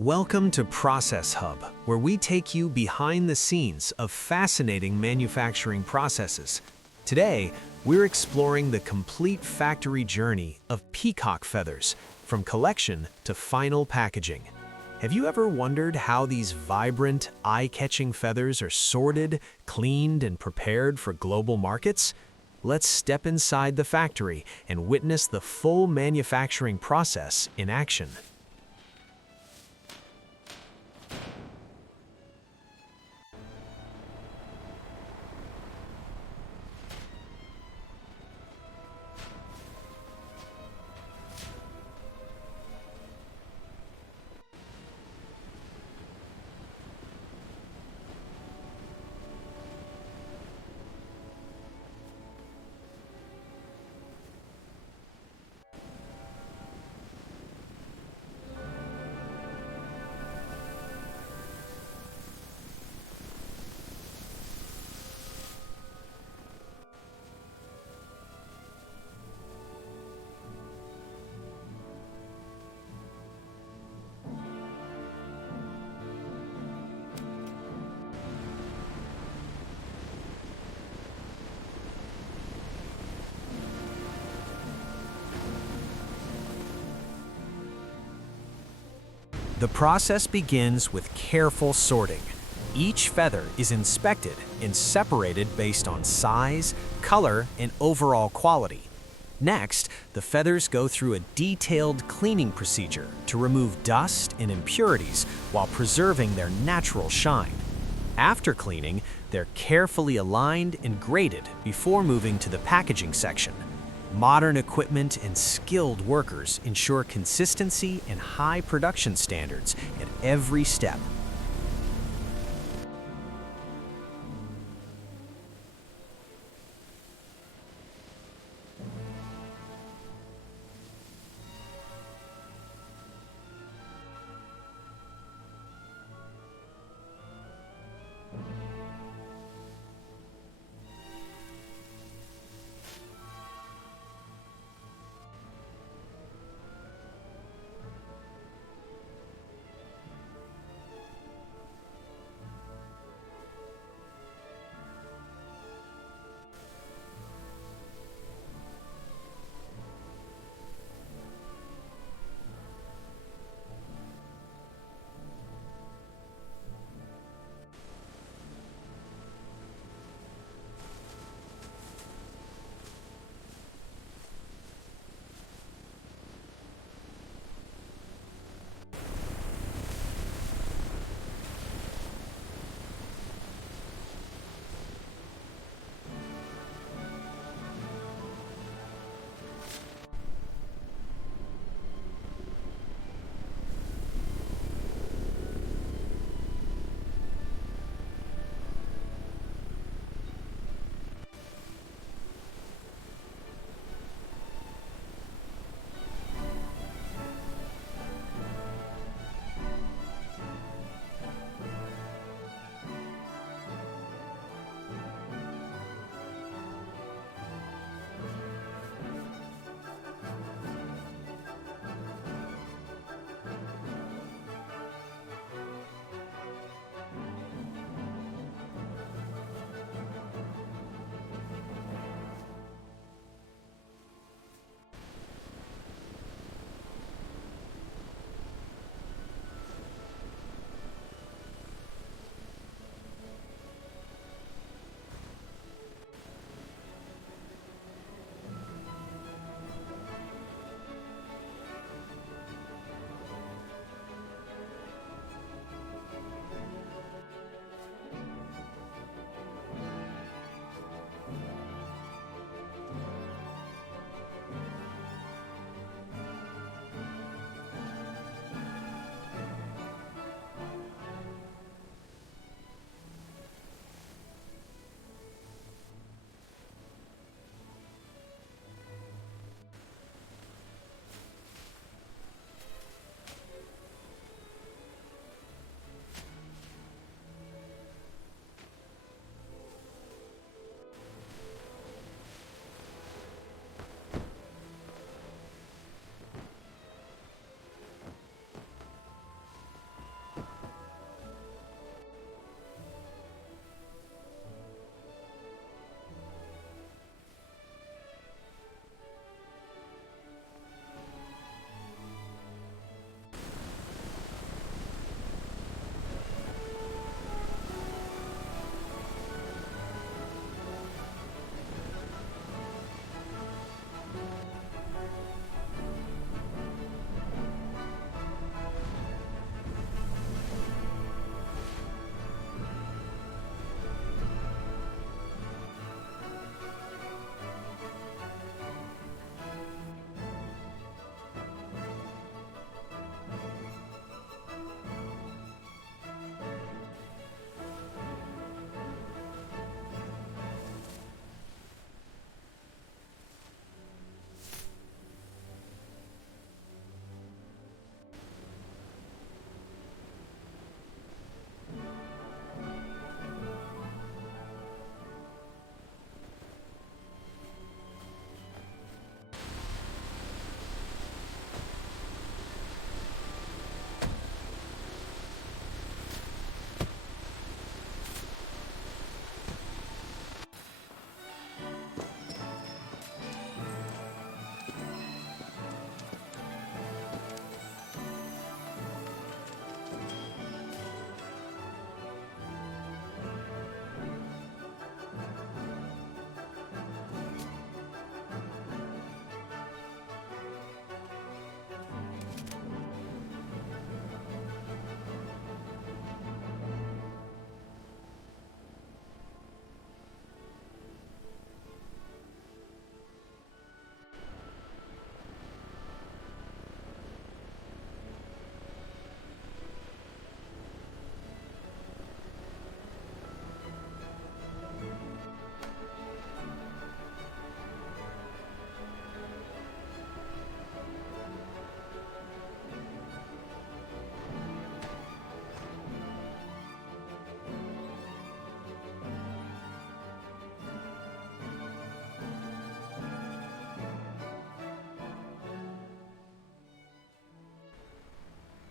Welcome to Process Hub, where we take you behind the scenes of fascinating manufacturing processes. Today, we're exploring the complete factory journey of peacock feathers, from collection to final packaging. Have you ever wondered how these vibrant, eye-catching feathers are sorted, cleaned, and prepared for global markets? Let's step inside the factory and witness the full manufacturing process in action. The process begins with careful sorting. Each feather is inspected and separated based on size, color, and overall quality. Next, the feathers go through a detailed cleaning procedure to remove dust and impurities while preserving their natural shine. After cleaning, they're carefully aligned and graded before moving to the packaging section. Modern equipment and skilled workers ensure consistency and high production standards at every step.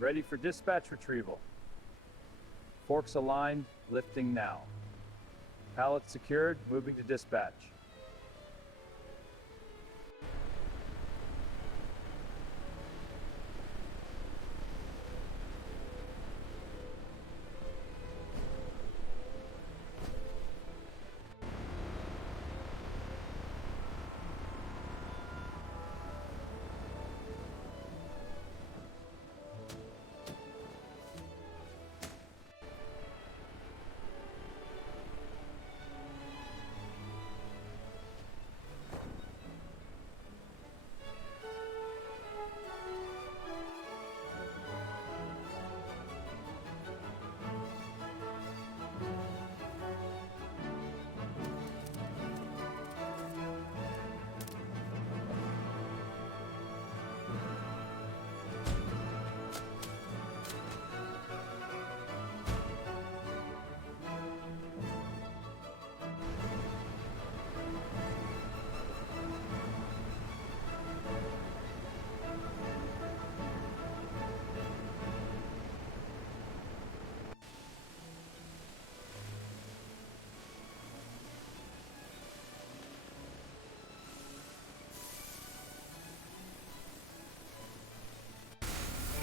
Ready for dispatch retrieval. Forks aligned, lifting now. Pallet secured, moving to dispatch.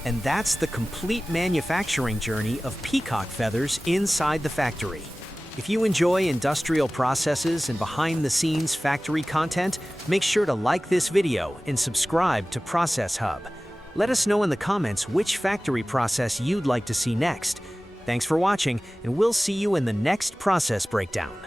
And that's the complete manufacturing journey of peacock feathers inside the factory. If you enjoy industrial processes and behind-the-scenes factory content, make sure to like this video and subscribe to Process Hub. Let us know in the comments which factory process you'd like to see next. Thanks for watching, and we'll see you in the next process breakdown.